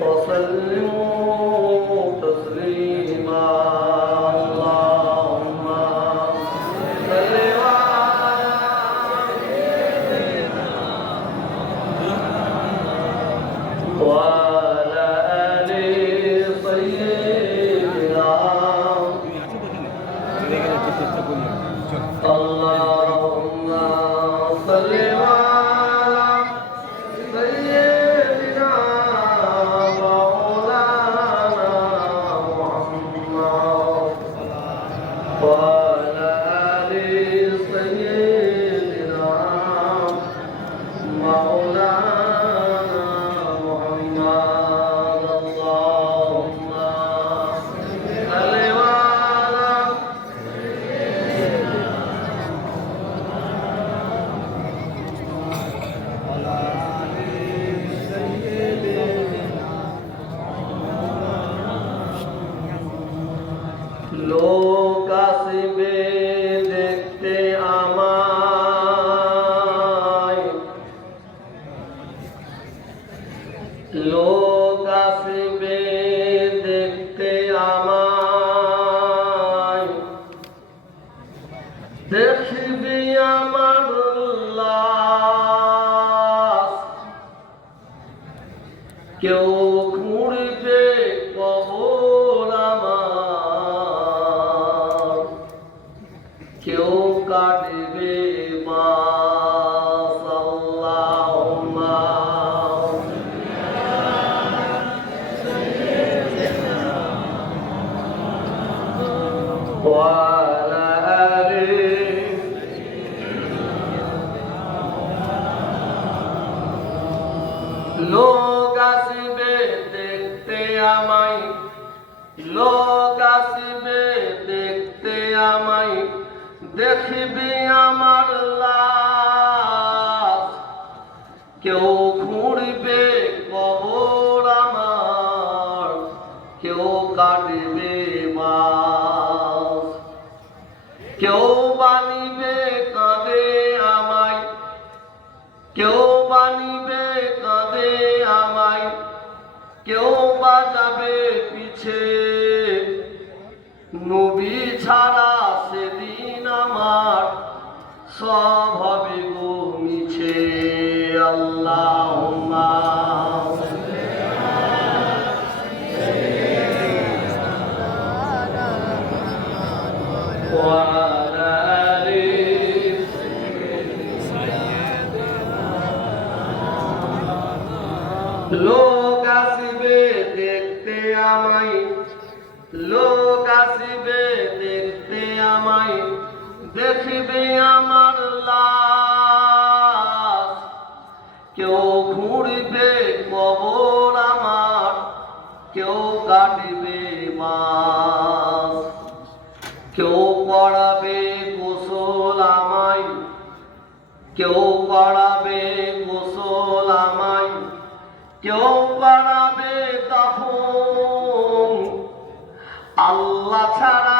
وسلموا লোক দেখতে আমায়। লোক দেখতে আমায়। কেউ খুঁড়বে কেউ কাটবে মা লোক আসবে দেখতে আমায় লোক দেখবি আমার লাশ। কেউ ঘুরবে কবর আমার, কেউ কাটবে বাস কেউ বানিবে কাঁদে আমায়, কেউ বানিবে কাঁদে আমায়, কেউ বাজাবে পিছে সব হবে গো মিছে আল্লাহ লোক আসিবে দেখতে আমায়। লোক আসিবে দেখতে আমায়। দেখিবে আমায় উল্লাস কেউ ঘুরবে কবর আমার, কেউ কাটবে মাস কেউ পড়াবে গোসল আমায়, কেউ পড়াবে গোসল আমায়, কেউ পড়াবে তখন আল্লাহ ছাড়া